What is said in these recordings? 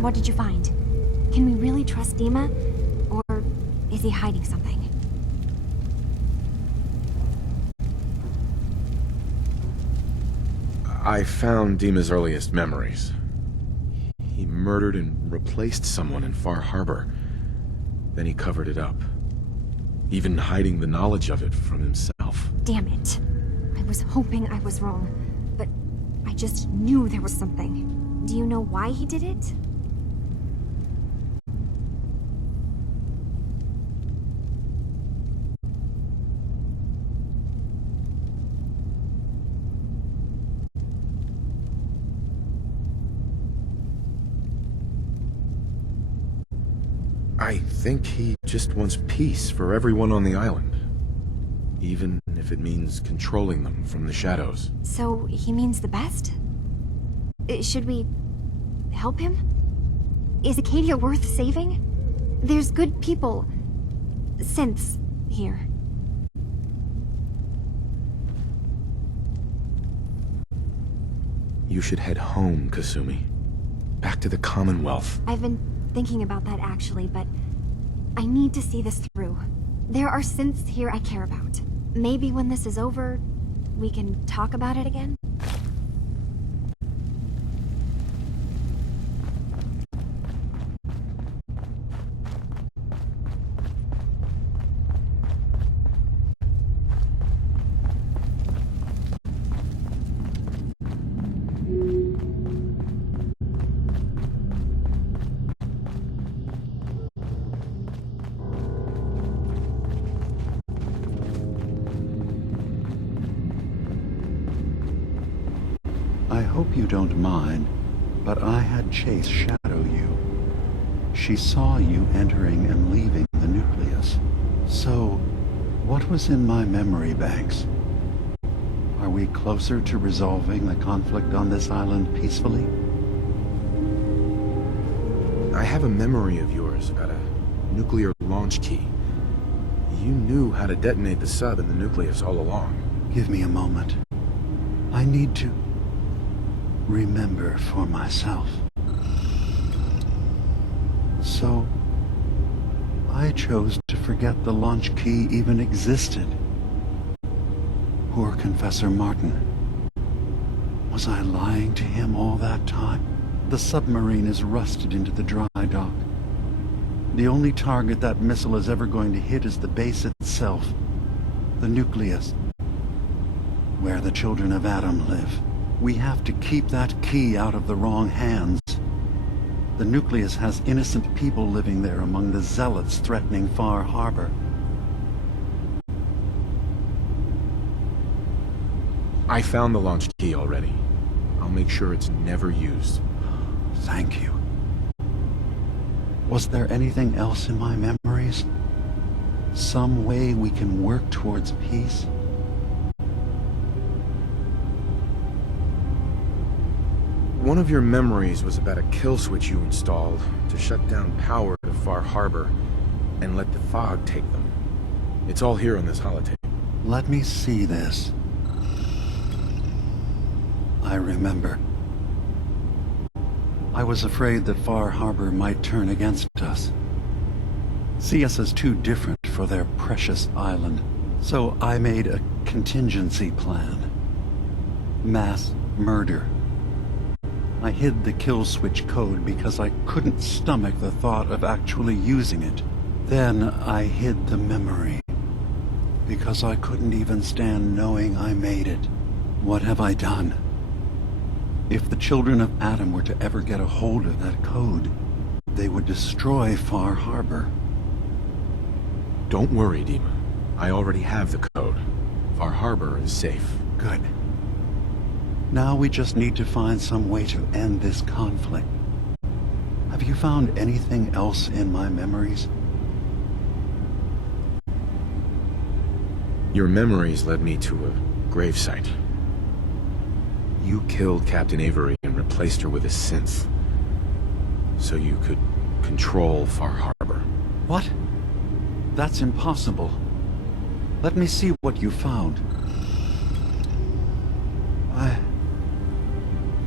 What did you find? Can we really trust Dima? Or is he hiding something? I found Dima's earliest memories. He murdered and replaced someone in Far Harbor. Then he covered it up, even hiding the knowledge of it from himself. Damn it. I was hoping I was wrong, but I just knew there was something. Do you know why he did it? I think he just wants peace for everyone on the island. Even if it means controlling them from the shadows. So, he means the best? Should we help him? Is Acadia worth saving? There's good people, synths, here. You should head home, Kasumi. Back to the Commonwealth. I've been thinking about that actually, but I need to see this through. There are synths here I care about. Maybe when this is over, we can talk about it again? I hope you don't mind, but I had Chase shadow you. She saw you entering and leaving the nucleus. So, what was in my memory banks? Are we closer to resolving the conflict on this island peacefully? I have a memory of yours about a nuclear launch key. You knew how to detonate the sub in the nucleus all along. Give me a moment. I need to remember for myself. So, I chose to forget the launch key even existed. Poor Confessor Martin. Was I lying to him all that time? The submarine is rusted into the dry dock. The only target that missile is ever going to hit is the base itself, the nucleus, where the children of Adam live. We have to keep that key out of the wrong hands. The nucleus has innocent people living there among the zealots threatening Far Harbor. I found the launch key already. I'll make sure it's never used. Thank you. Was there anything else in my memories? Some way we can work towards peace? One of your memories was about a kill switch you installed to shut down power to Far Harbor and let the fog take them. It's all here on this holotape. Let me see this. I remember. I was afraid that Far Harbor might turn against us. See us as too different for their precious island. So I made a contingency plan. Mass murder. I hid the kill switch code because I couldn't stomach the thought of actually using it. Then I hid the memory because I couldn't even stand knowing I made it. What have I done? If the children of Adam were to ever get a hold of that code, they would destroy Far Harbor. Don't worry, Dima. I already have the code. Far Harbor is safe. Good. Now we just need to find some way to end this conflict. Have you found anything else in my memories? Your memories led me to a gravesite. You killed Captain Avery and replaced her with a synth, so you could control Far Harbor. What? That's impossible. Let me see what you found.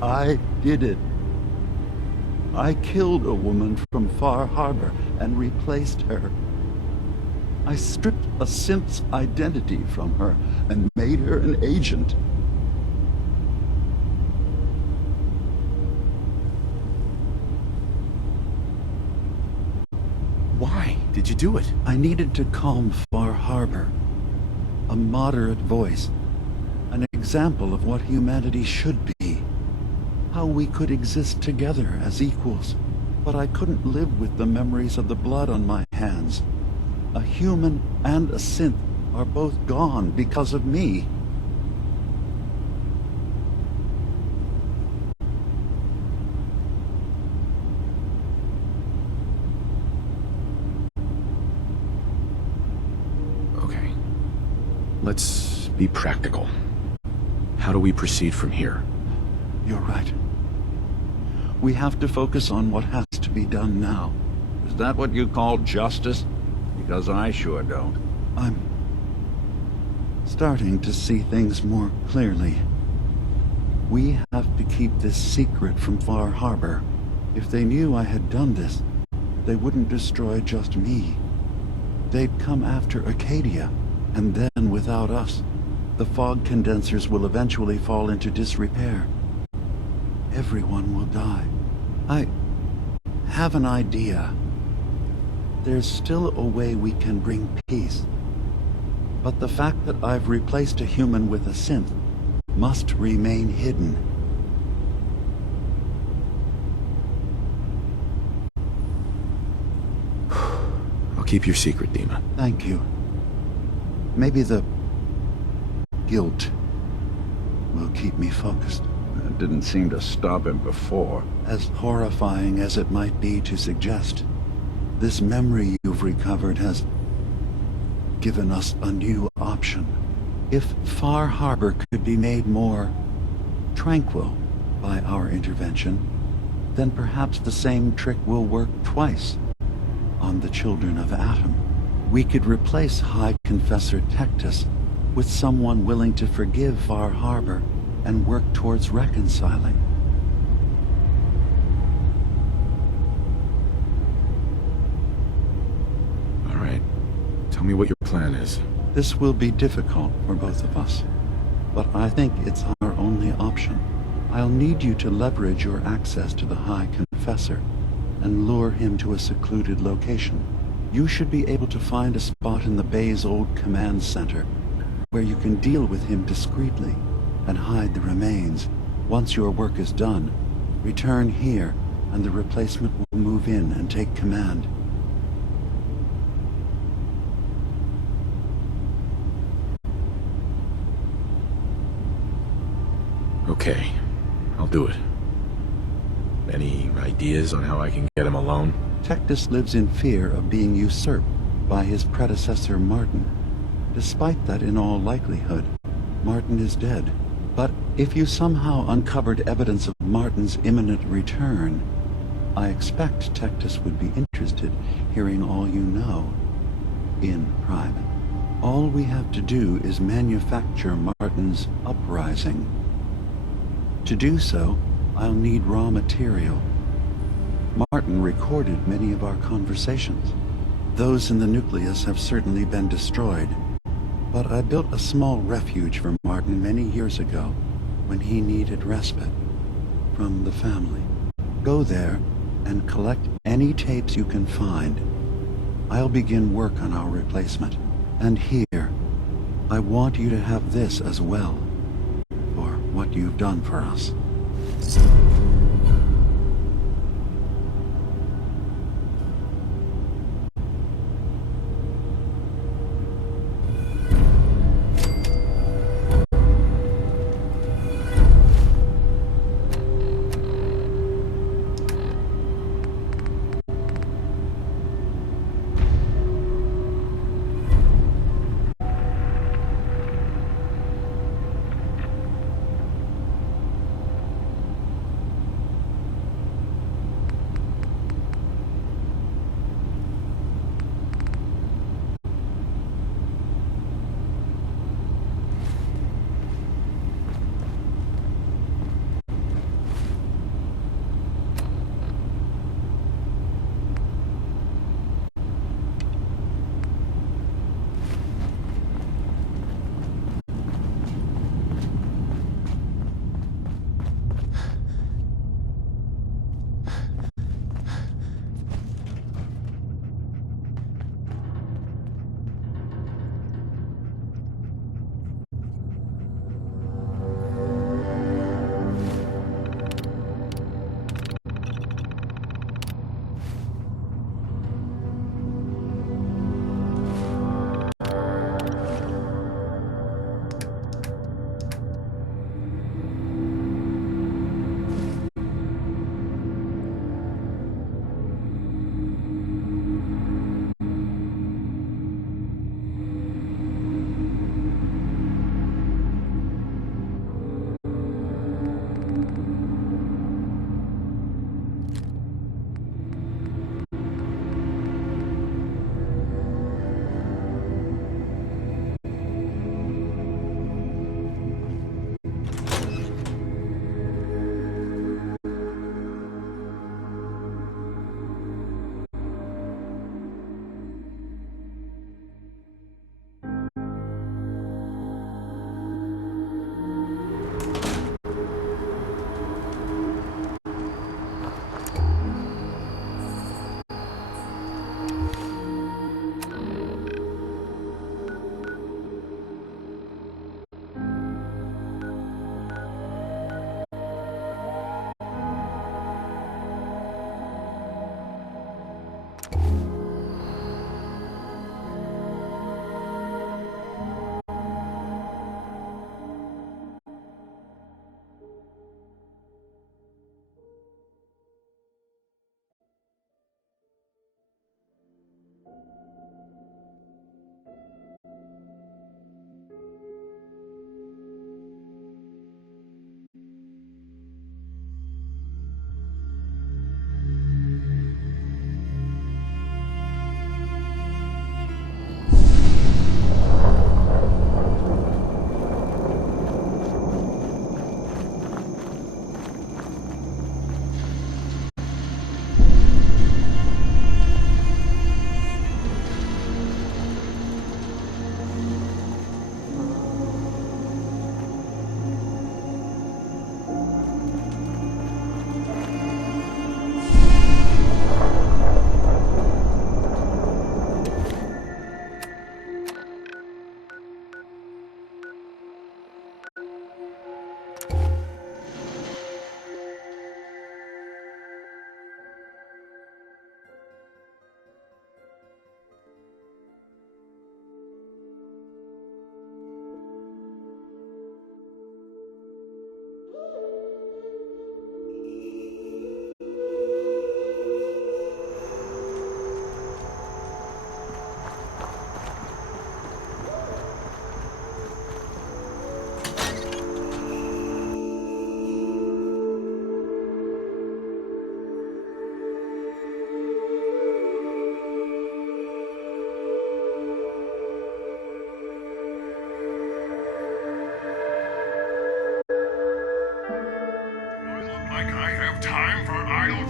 I did it. I killed a woman from Far Harbor and replaced her. I stripped a synth's identity from her and made her an agent. Why did you do it? I needed to calm Far Harbor. A moderate voice. An example of what humanity should be. How we could exist together as equals. But I couldn't live with the memories of the blood on my hands. A human and a synth are both gone because of me. Okay. Let's be practical. How do we proceed from here? You're right. We have to focus on what has to be done now. Is that what you call justice? Because I sure don't. I'm starting to see things more clearly. We have to keep this secret from Far Harbor. If they knew I had done this, they wouldn't destroy just me. They'd come after Acadia, and then without us, the fog condensers will eventually fall into disrepair. Everyone will die. I have an idea. There's still a way we can bring peace. But the fact that I've replaced a human with a synth must remain hidden. I'll keep your secret, Dima. Thank you. Maybe the guilt will keep me focused. That didn't seem to stop him before. As horrifying as it might be to suggest, this memory you've recovered has given us a new option. If Far Harbor could be made more tranquil by our intervention, then perhaps the same trick will work twice on the children of Atom. We could replace High Confessor Tectus with someone willing to forgive Far Harbor and work towards reconciling. All right. Tell me what your plan is. This will be difficult for both of us, but I think it's our only option. I'll need you to leverage your access to the High Confessor and lure him to a secluded location. You should be able to find a spot in the Bay's old command center where you can deal with him discreetly and hide the remains. Once your work is done, return here and the replacement will move in and take command. Okay, I'll do it. Any ideas on how I can get him alone? Tectus lives in fear of being usurped by his predecessor Martin. Despite that, in all likelihood, Martin is dead. But if you somehow uncovered evidence of Martin's imminent return, I expect Tectus would be interested hearing all you know in private. All we have to do is manufacture Martin's uprising. To do so, I'll need raw material. Martin recorded many of our conversations. Those in the nucleus have certainly been destroyed, but I built a small refuge for Martin many years ago when he needed respite from the family. Go there and collect any tapes you can find. I'll begin work on our replacement. And here, I want you to have this as well, for what you've done for us.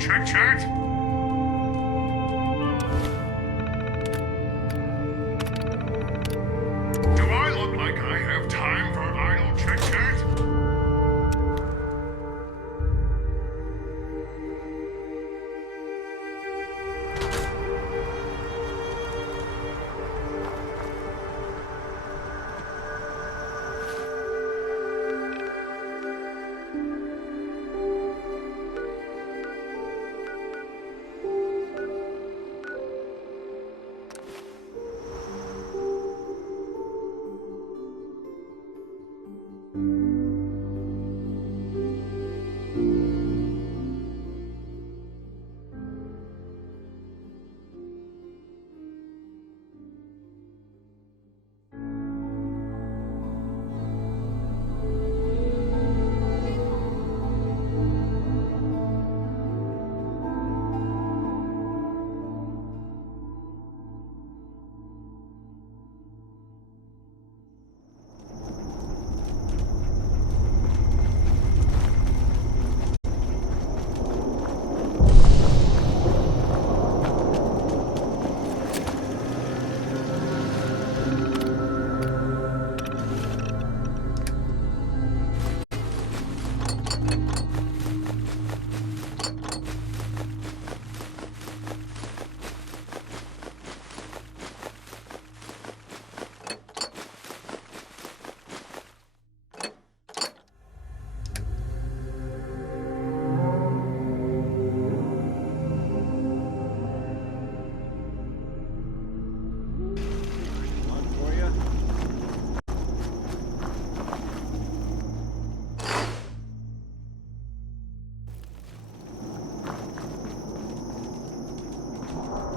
Check chat. Do I look like I have time for idle check chat?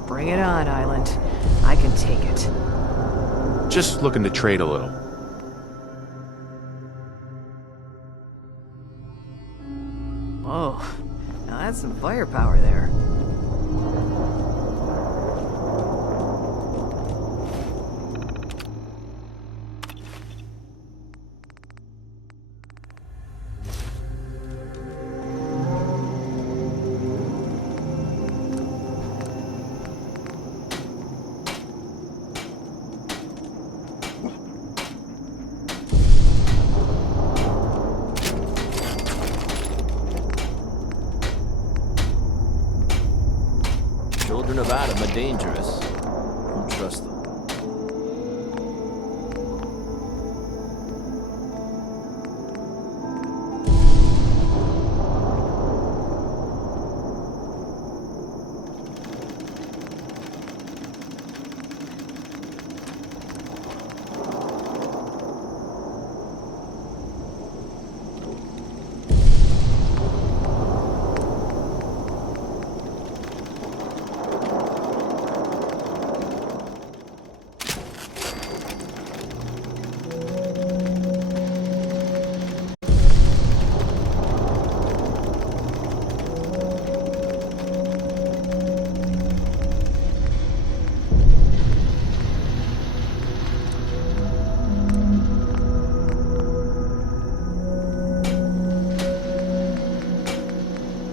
Bring it on, Island. I can take it. Just looking to trade a little. Whoa. Now that's some firepower there. Children of Adam are dangerous. Don't trust them.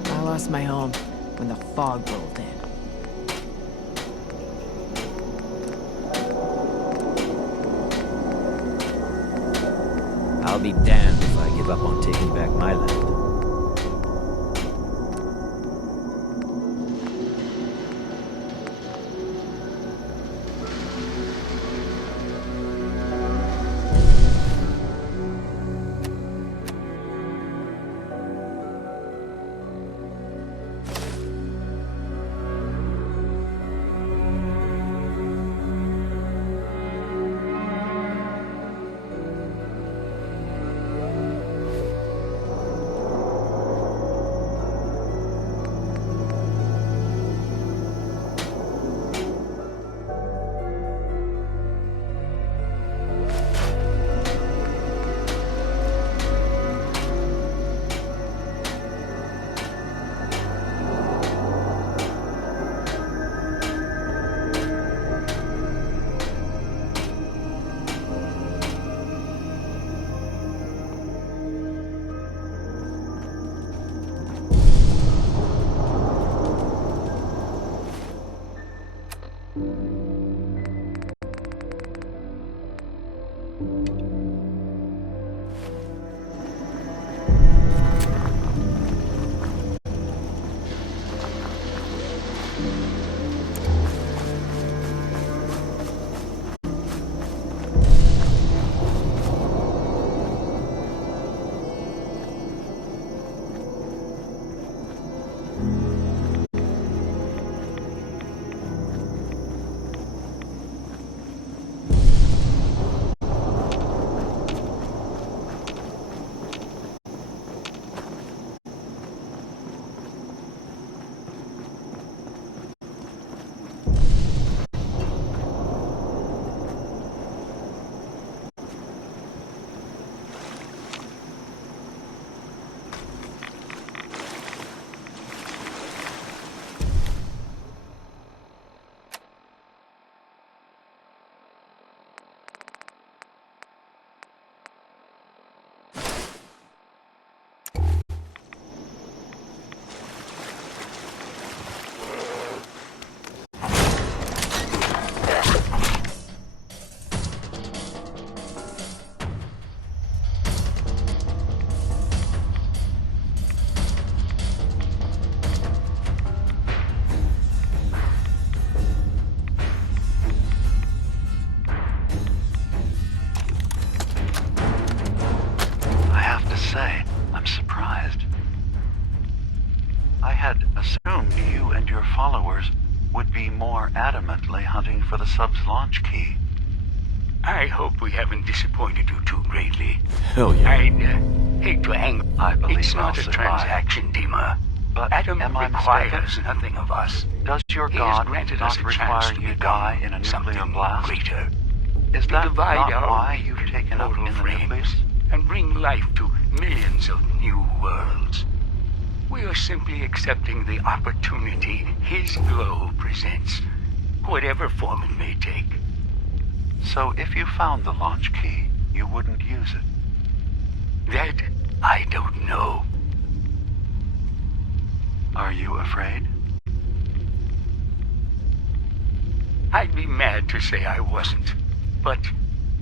I lost my home when the fog rolled in. I'll be damned if I give up on taking back my land. I have to say, I'm surprised. I had assumed you and your followers would be more adamantly hunting for the sub's launch key. I hope we haven't disappointed you too greatly. Hell yeah. I'd hate to hang. I believe It's not I'll a survive. transaction, Dima. But Adam am I requires mistaken? nothing of us. Does your He has god granted us not a chance require to you become die in a nuclear something blast? greater. Is To that divide not our why you've taken up mortal in the frames nucleus? and bring life to millions of new worlds. We are simply accepting the opportunity his glow presents, whatever form it may take. So if you found the launch key, you wouldn't use it. That I don't know. Are you afraid? I'd be mad to say I wasn't, but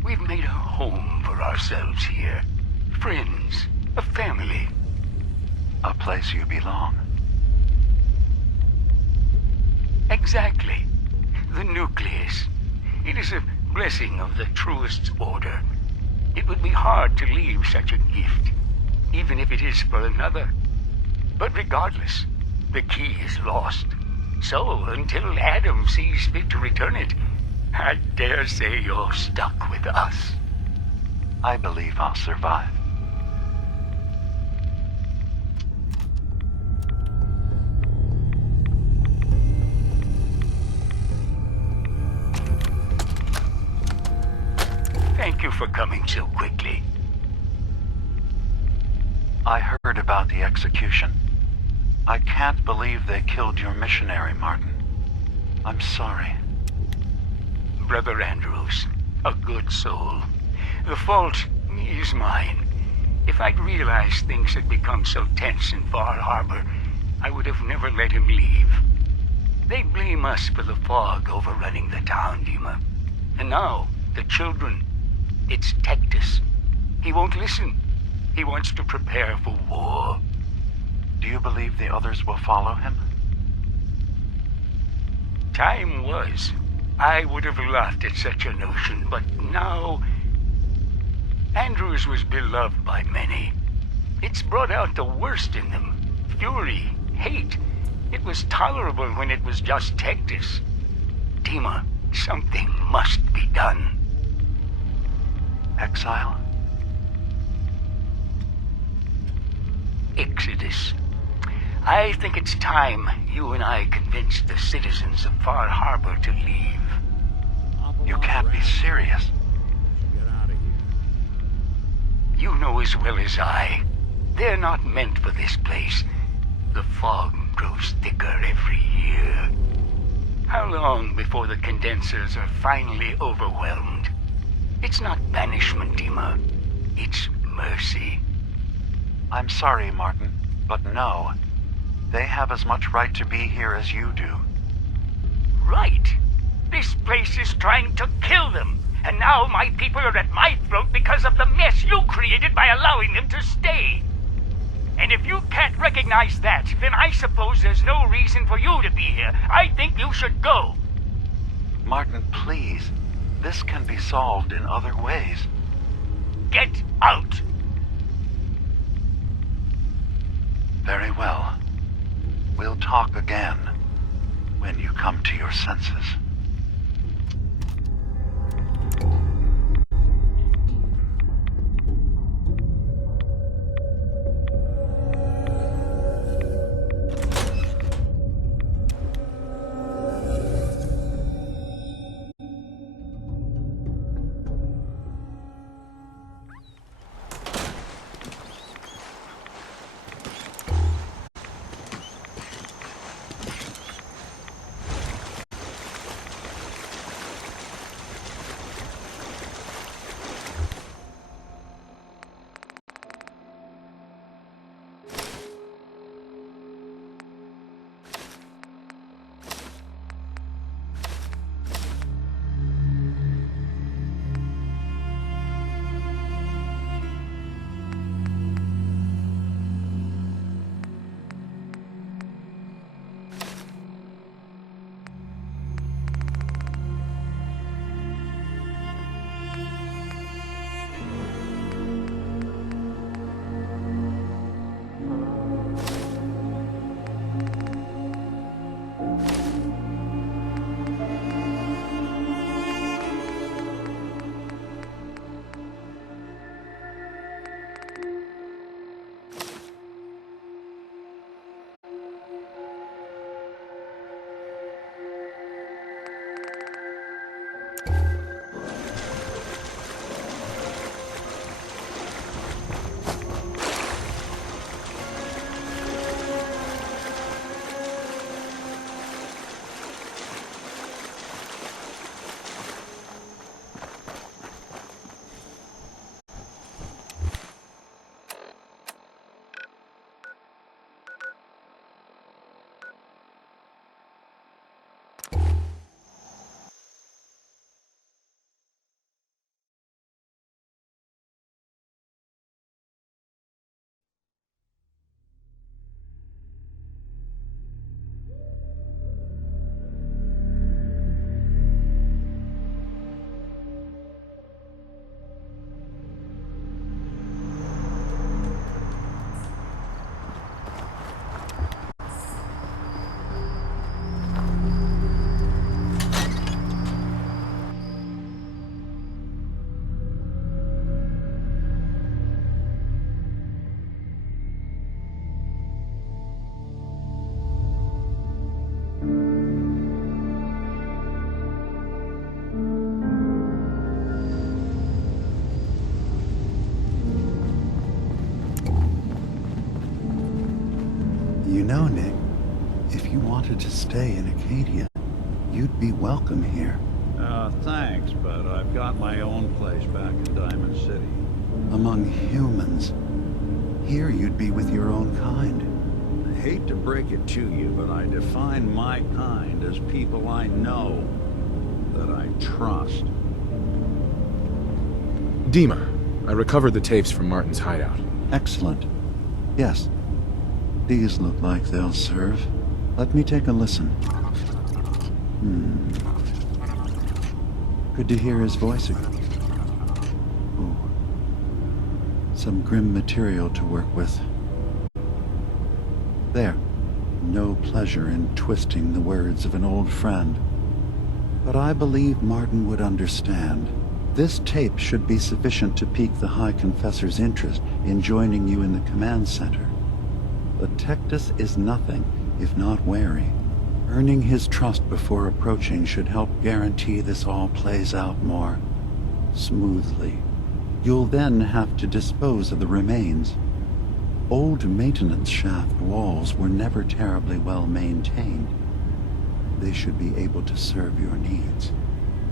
we've made a home for ourselves here. Friends, a family. A place you belong. Exactly. The nucleus. It is a blessing of the truest order. It would be hard to leave such a gift, even if it is for another. But regardless, the key is lost. So, until Adam sees fit to return it, I dare say you're stuck with us. I believe I'll survive. Thank you for coming so quickly. I heard about the execution. I can't believe they killed your missionary, Martin. I'm sorry. Brother Andrews, a good soul. The fault is mine. If I'd realized things had become so tense in Far Harbor, I would have never let him leave. They blame us for the fog overrunning the town, Dima. And now, the children. It's Tectus. He won't listen. He wants to prepare for war. Do you believe the others will follow him? Time was. I would have laughed at such a notion, but now... Andrews was beloved by many. It's brought out the worst in them. Fury, hate. It was tolerable when it was just Tectus. Dima, something must be done. Exile? Exodus. I think it's time you and I convinced the citizens of Far Harbor to leave. You can't be serious. You know as well as I, they're not meant for this place. The fog grows thicker every year. How long before the condensers are finally overwhelmed? It's not banishment, Dima. It's mercy. I'm sorry, Martin, but no. They have as much right to be here as you do. Right. race is trying to kill them. And now my people are at my throat because of the mess you created by allowing them to stay. And if you can't recognize that, then I suppose there's no reason for you to be here. I think you should go. Martin, please. This can be solved in other ways. Get out. Very well. We'll talk again when you come to your senses. You know, Nick, if you wanted to stay in Acadia, you'd be welcome here. Thanks, but I've got my own place back in Diamond City. Among humans. Here you'd be with your own kind. I hate to break it to you, but I define my kind as people I know, that I trust. Dima, I recovered the tapes from Martin's hideout. Excellent. Yes. These look like they'll serve. Let me take a listen. Good to hear his voice again. Ooh. Some grim material to work with. There. No pleasure in twisting the words of an old friend. But I believe Martin would understand. This tape should be sufficient to pique the High Confessor's interest in joining you in the command center. But Tectus is nothing if not wary. Earning his trust before approaching should help guarantee this all plays out more smoothly. You'll then have to dispose of the remains. Old maintenance shaft walls were never terribly well maintained. They should be able to serve your needs.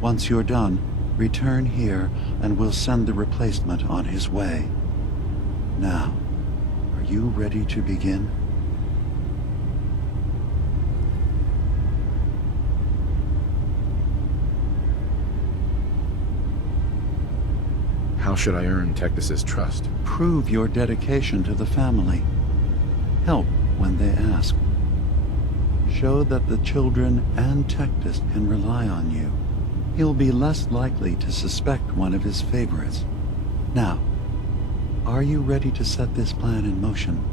Once you're done, return here and we'll send the replacement on his way. Now, are you ready to begin? How should I earn Tectus's trust? Prove your dedication to the family. Help when they ask. Show that the children and Tectus can rely on you. He'll be less likely to suspect one of his favorites. Now, are you ready to set this plan in motion?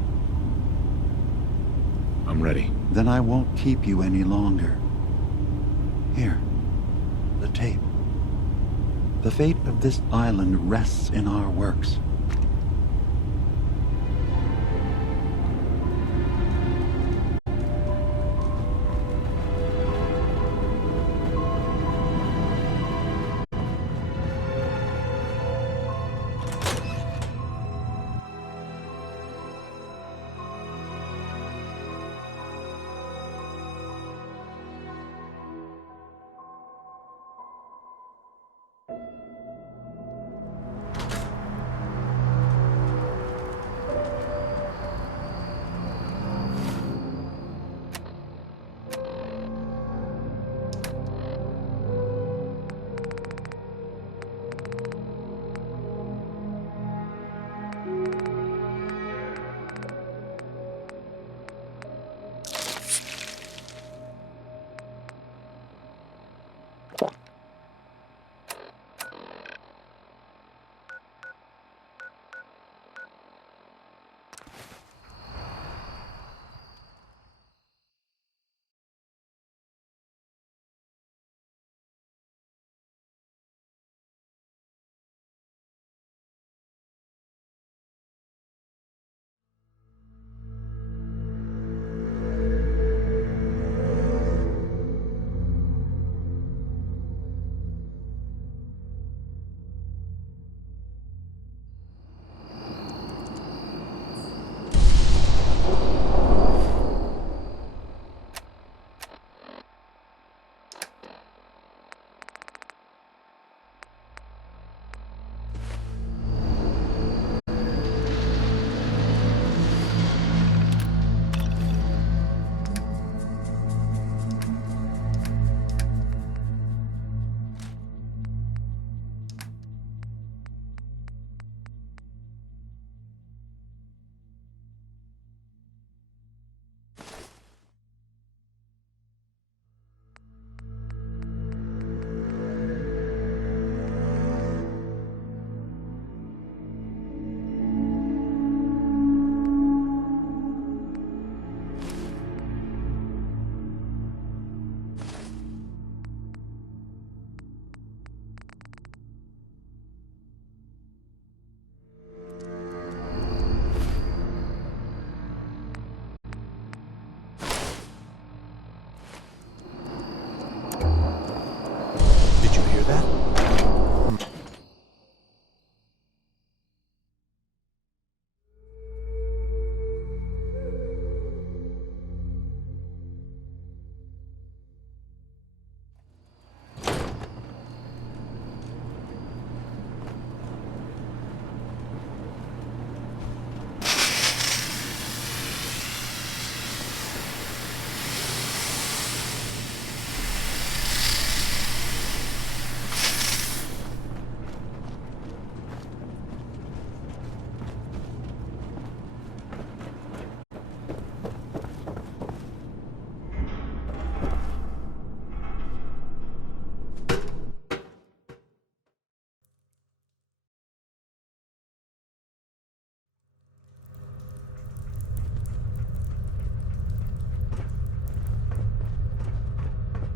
I'm ready. Then I won't keep you any longer. Here, the tape. The fate of this island rests in our works.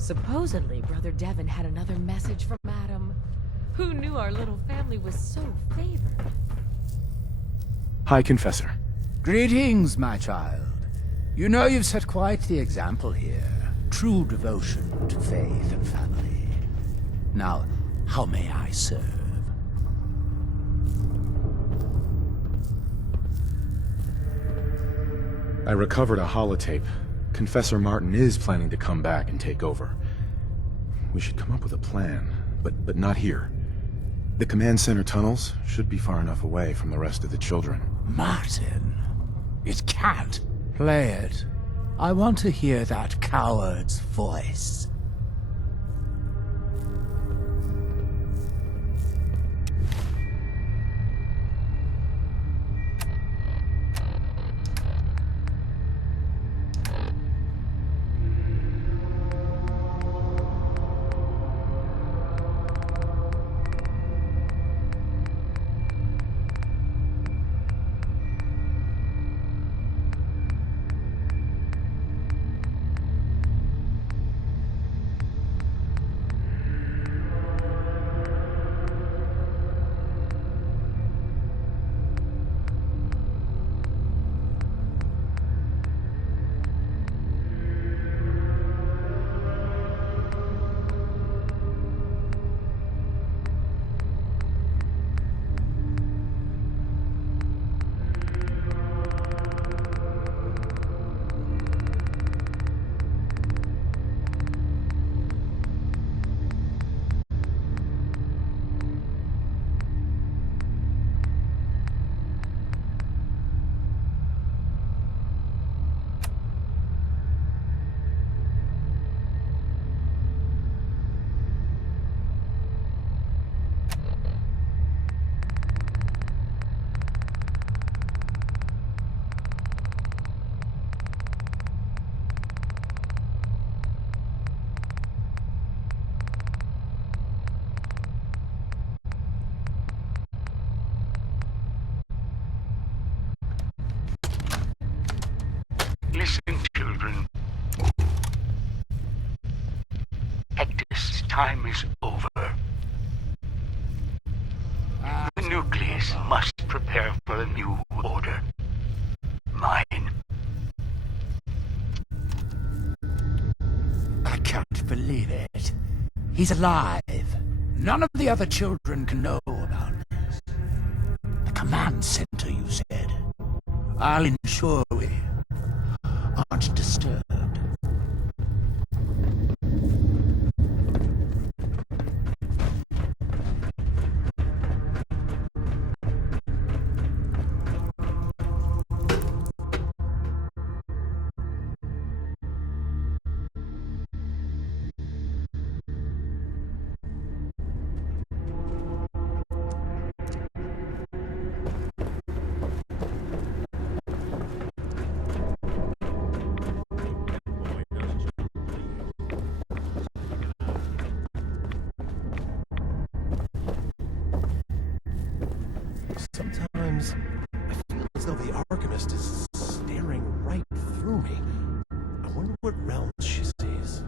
Supposedly, Brother Devon had another message from Adam. Who knew our little family was so favored? Hi, Confessor. Greetings, my child. You know you've set quite the example here. True devotion to faith and family. Now, how may I serve? I recovered a holotape. Confessor Martin is planning to come back and take over. We should come up with a plan, but not here. The command center tunnels should be far enough away from the rest of the children. Martin, it can't. Play it. I want to hear that coward's voice. time is over. The nucleus must prepare for a new order. Mine. I can't believe it. He's alive. None of the other children can know about this. The command center, you said. I'll ensure we aren't disturbed. Sometimes I feel as though the Archivist is staring right through me. I wonder what realms she sees.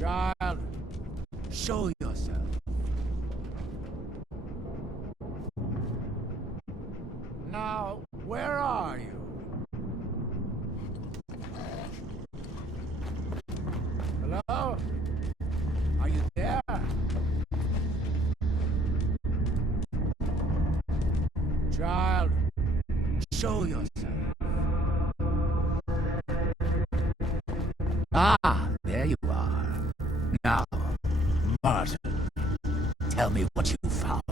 Child, show yourself. Now, where are you? Hello? Are you there? Child, show yourself. Ah, there you are. Now, Martin, tell me what you found.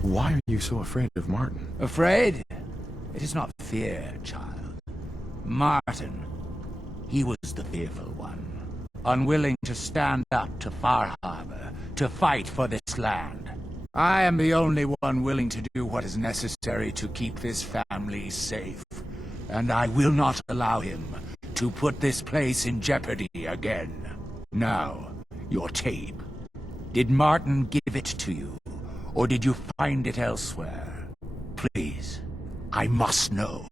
Why are you so afraid of Martin? Afraid? It is not fear, child. Martin, he was the fearful one. Unwilling to stand up to Far Harbor, to fight for this land. I am the only one willing to do what is necessary to keep this family safe. And I will not allow him to put this place in jeopardy again. Now, your tape. Did Martin give it to you? Or did you find it elsewhere? Please, I must know.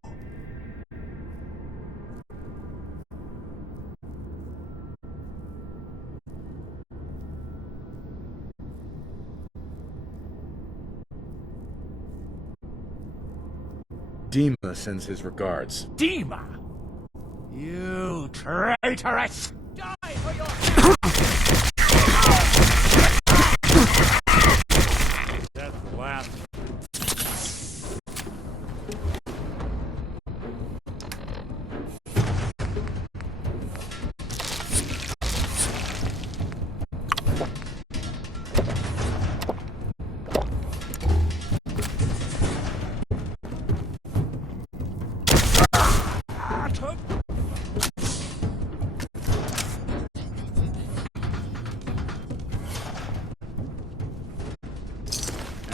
Dima sends his regards. Dima! You traitoress! Die for your... That's the last.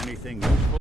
Anything useful?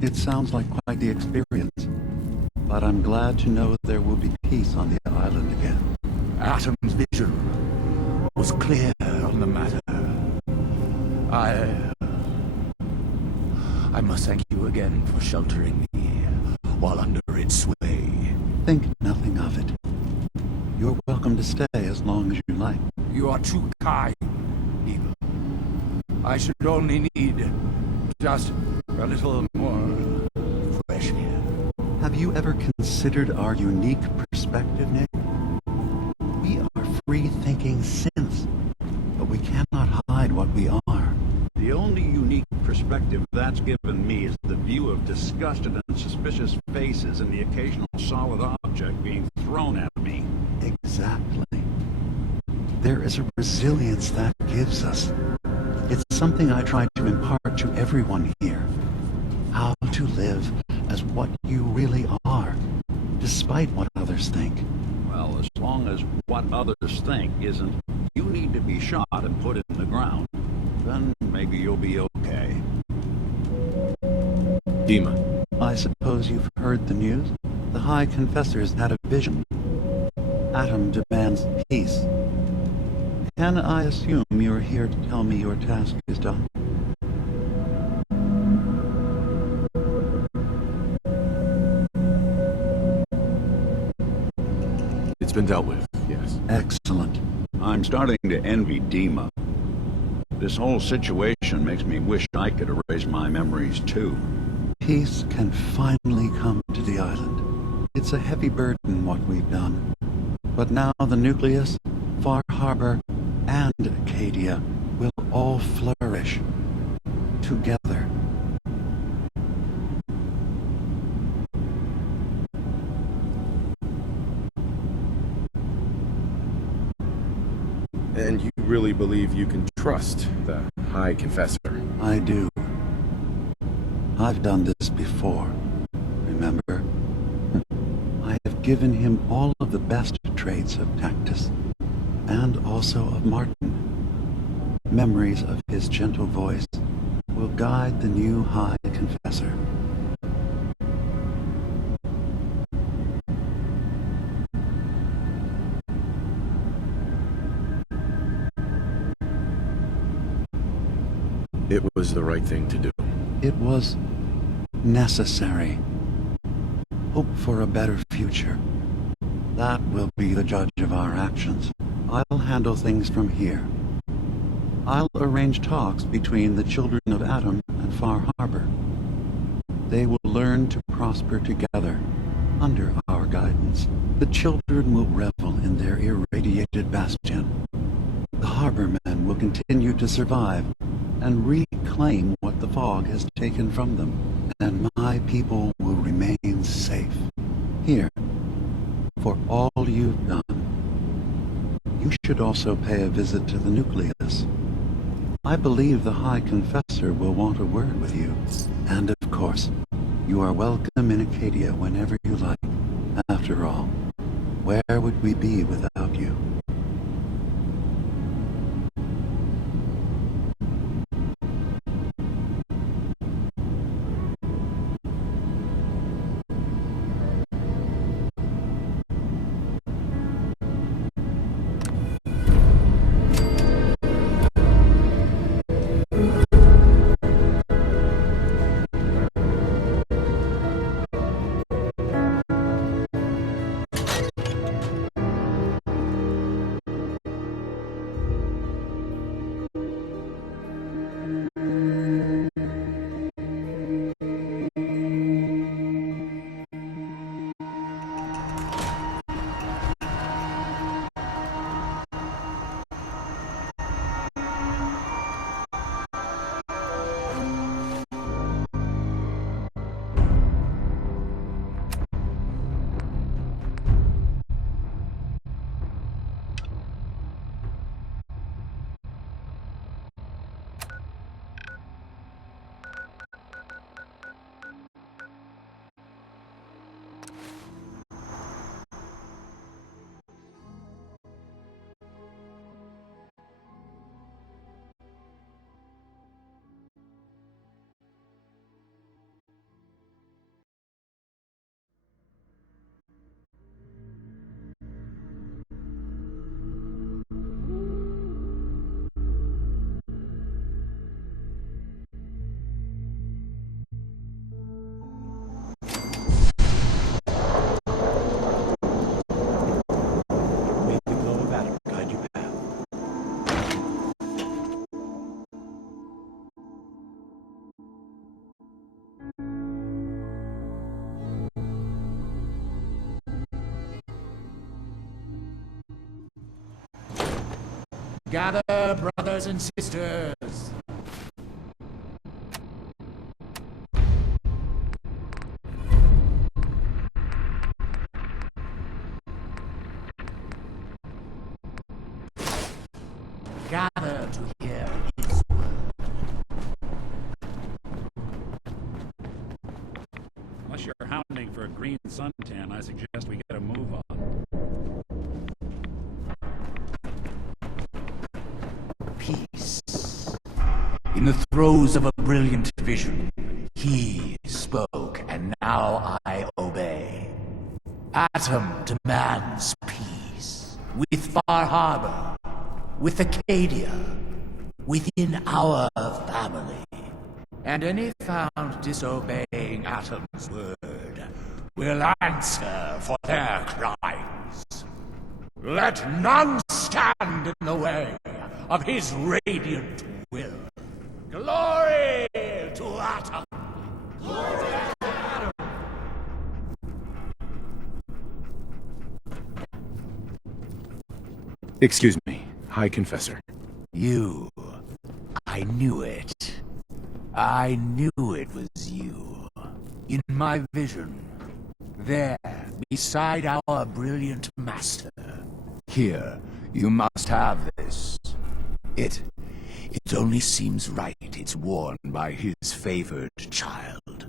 It sounds like quite the experience. But I'm glad to know there will be peace on the island again. Atom's vision was clear on the matter. I must thank you again for sheltering me while under its sway. Think nothing of it. You're welcome to stay as long as you like. You are too kind, Eva. I should only need just a little more fresh air. Have you ever considered our unique perspective, Nick? We are free-thinking synths, but we cannot hide what we are. The only unique perspective that's given me is the view of disgusted and suspicious faces and the occasional solid object being thrown at me. Exactly. There is a resilience that gives us. It's something I try to impart to everyone here. How to live as what you really are, despite what others think. Well, as long as what others think isn't, you need to be shot and put in the ground, then maybe you'll be okay. Dima. I suppose you've heard the news? The High Confessor's had a vision. Atom demands peace. Can I assume you're here to tell me your task is done? It's been dealt with, yes. Excellent. I'm starting to envy Dima. This whole situation makes me wish I could erase my memories too. Peace can finally come to the island. It's a heavy burden what we've done. But now the Nucleus, Far Harbor, and Acadia will all flourish together. And you really believe you can trust the High Confessor? I do. I've done this before. Remember? I have given him all of the best traits of Tactus, and also of Martin. Memories of his gentle voice will guide the new High Confessor. It was the right thing to do. It was necessary. Hope for a better future. That will be the judge of our actions. I'll handle things from here. I'll arrange talks between the children of Atom and Far Harbor. They will learn to prosper together under our guidance. The children will revel in their irradiated bastion. The Harbormen will continue to survive and reclaim what the fog has taken from them, and my people will remain safe. Here, for all you've done. You should also pay a visit to the Nucleus. I believe the High Confessor will want a word with you. And of course, you are welcome in Acadia whenever you like. After all, where would we be without you? Gather, brothers and sisters. Gather to hear his word. Unless you're hounding for a green suntan, I suggest we get a move on. Peace. In the throes of a brilliant vision, he spoke, and now I obey. Atom demands peace. With Far Harbor, with Acadia, within our family. And any found disobeying Atom's word will answer for their crimes. Let none stand in the way of his radiant will. Glory to Atom! Glory to Atom! Excuse me, High Confessor. You. I knew it. I knew it was you. In my vision. There, beside our brilliant master. Here, you must have this. It only seems right it's worn by his favored child.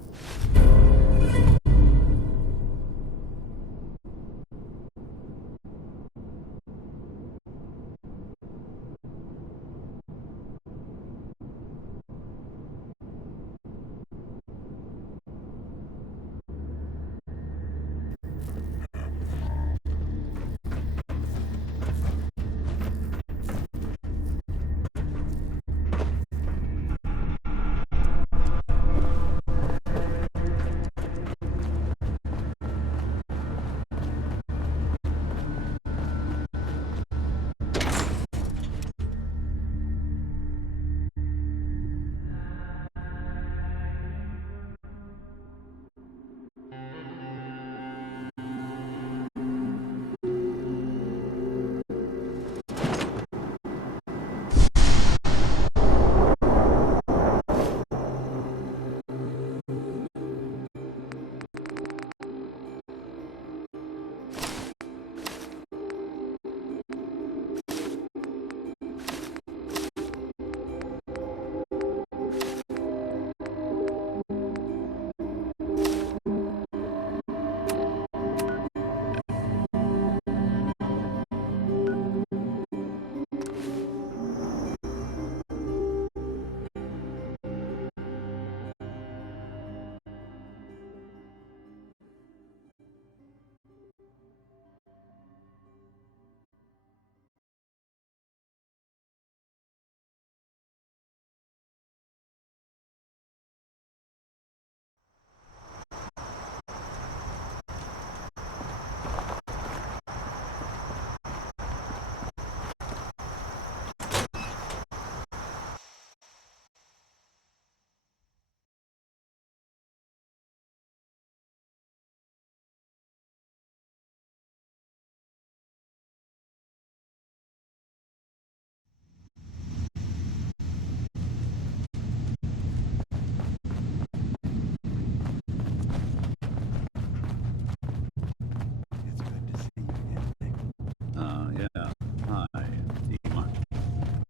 Yeah. Hi, Dima.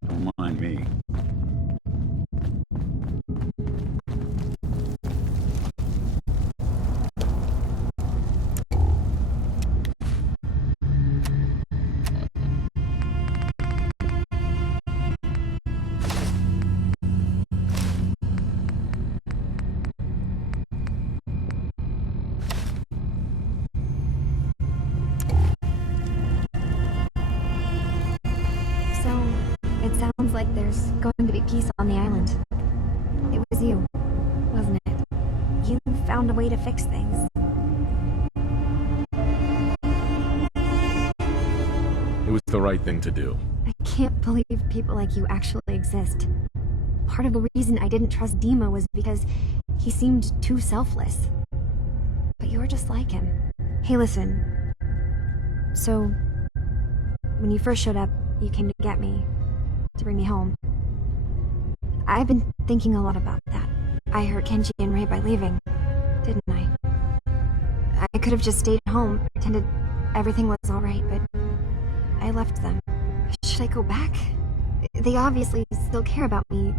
Don't mind me. It sounds like there's going to be peace on the island. It was you, wasn't it? You found a way to fix things. It was the right thing to do. I can't believe people like you actually exist. Part of the reason I didn't trust Dima was because he seemed too selfless. But you're just like him. Hey, listen. So, when you first showed up, you came to get me. to bring me home. I've been thinking a lot about that. I hurt Kenji and Ray by leaving, didn't I? I could have just stayed home, pretended everything was alright, but I left them. Should I go back? They obviously still care about me.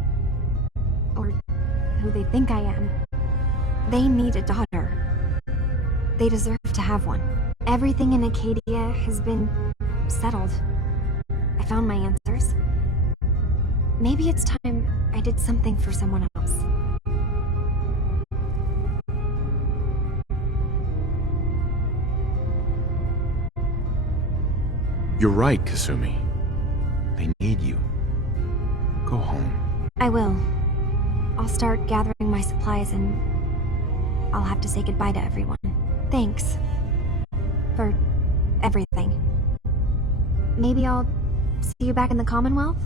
Or who they think I am. They need a daughter. They deserve to have one. Everything in Acadia has been settled. I found my answers. Maybe it's time I did something for someone else. You're right, Kasumi. They need you. Go home. I will. I'll start gathering my supplies and I'll have to say goodbye to everyone. Thanks. For everything. Maybe I'll see you back in the Commonwealth?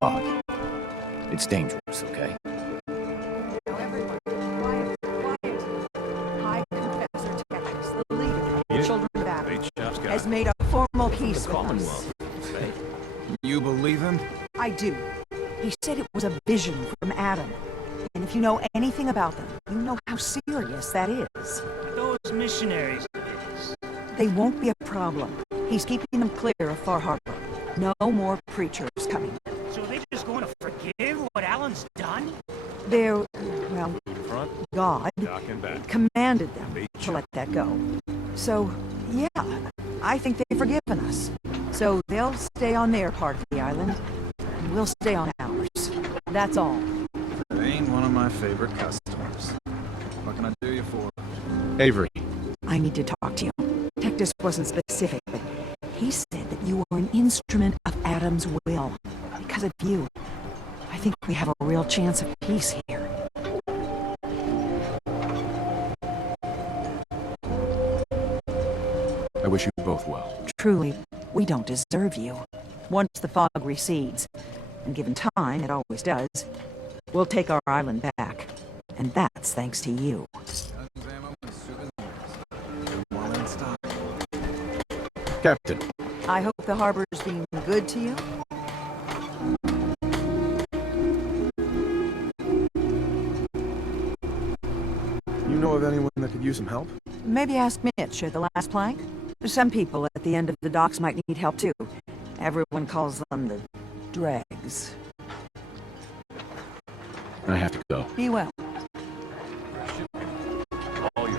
Fog. It's dangerous, okay? Now everyone, quiet, quiet. High Confessor Texas, the leader of the Children of Adam, has made a formal peace with us. You believe him? I do. He said it was a vision from Adam. And if you know anything about them, you know how serious that is. Those missionaries. They won't be a problem. He's keeping them clear of Far Harbor. No more preachers coming. So they're just going to forgive what Alan's done? They're, well, God commanded them to let that go. So, yeah, I think they've forgiven us. So they'll stay on their part of the island, and we'll stay on ours. That's all. They ain't one of my favorite customers. What can I do you for? Avery. I need to talk to you. Tectus wasn't specific, but he said that you were an instrument of Adam's will. Because of you, I think we have a real chance of peace here. I wish you both well. Truly, we don't deserve you. Once the fog recedes, and given time, it always does, we'll take our island back. And that's thanks to you. Captain. I hope the harbor's being good to you. You know of anyone that could use some help? Maybe ask Mitch at the last plank. Some people at the end of the docks might need help too. Everyone calls them the dregs. I have to go. Be well. All your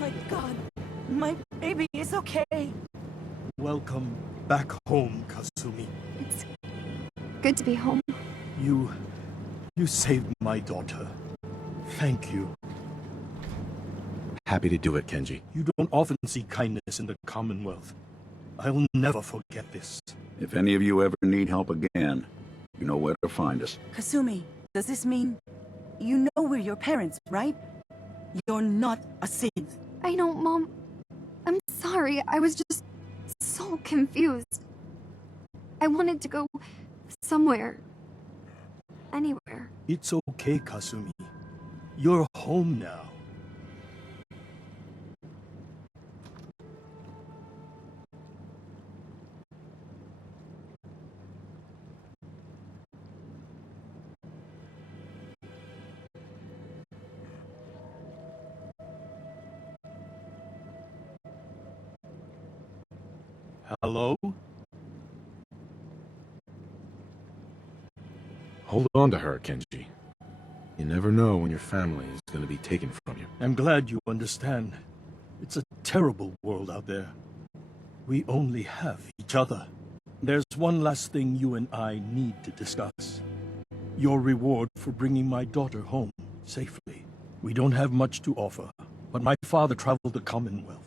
my God. My baby is okay. Welcome back home, Kasumi. It's good to be home. You saved my daughter. Thank you. Happy to do it, Kenji. You don't often see kindness in the Commonwealth. I'll never forget this. If any of you ever need help again, you know where to find us. Kasumi, does this mean you know we're your parents, right? You're not a Sith. I know, Mom. I'm sorry. I was just so confused. I wanted to go somewhere. Anywhere. It's okay, Kasumi. You're home now. Hello? Hold on to her, Kenji. You never know when your family is going to be taken from you. I'm glad you understand. It's a terrible world out there. We only have each other. There's one last thing you and I need to discuss. Your reward for bringing my daughter home safely. We don't have much to offer, but my father traveled the Commonwealth.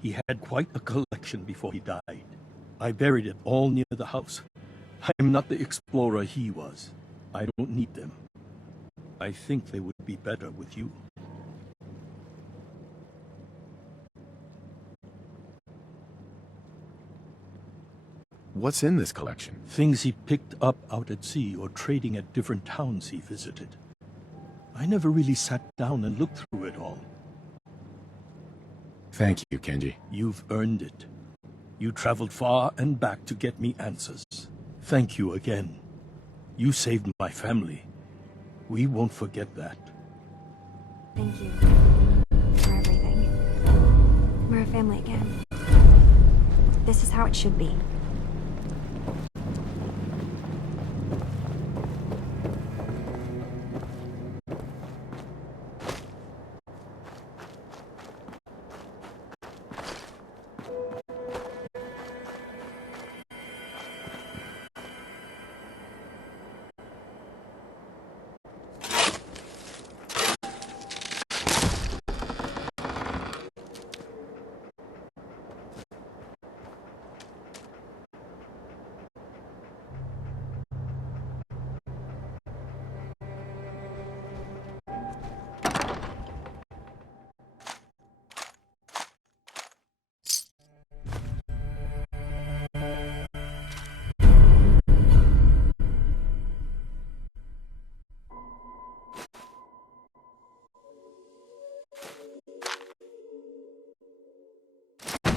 He had quite a collection before he died. I buried it all near the house. I'm not the explorer he was. I don't need them. I think they would be better with you. What's in this collection? Things he picked up out at sea or trading at different towns he visited. I never really sat down and looked through it all. Thank you, Kenji. You've earned it. You traveled far and back to get me answers. Thank you again. You saved my family. We won't forget that. Thank you for everything. We're a family again. This is how it should be.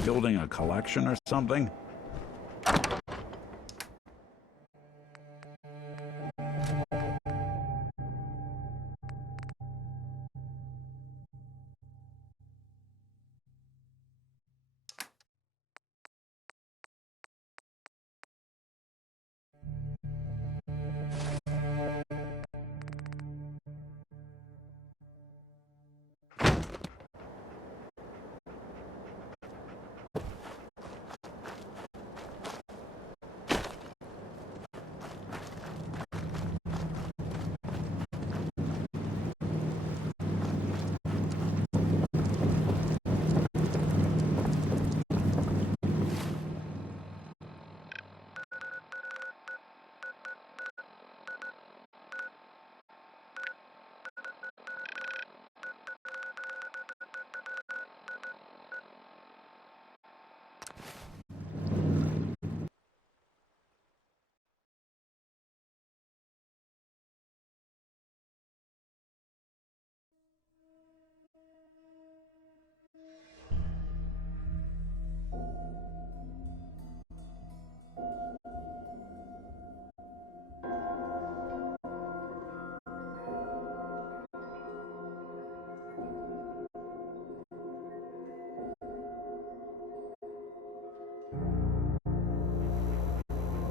Building a collection or something?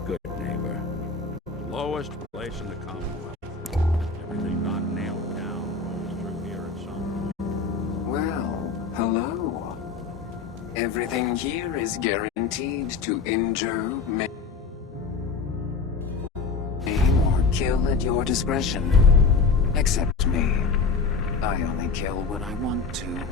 Good neighbor. Lowest place in the Commonwealth. Everything not nailed down goes through here at some point. Well, hello. Everything here is guaranteed to injure, maim, or kill at your discretion. Except me. I only kill when I want to.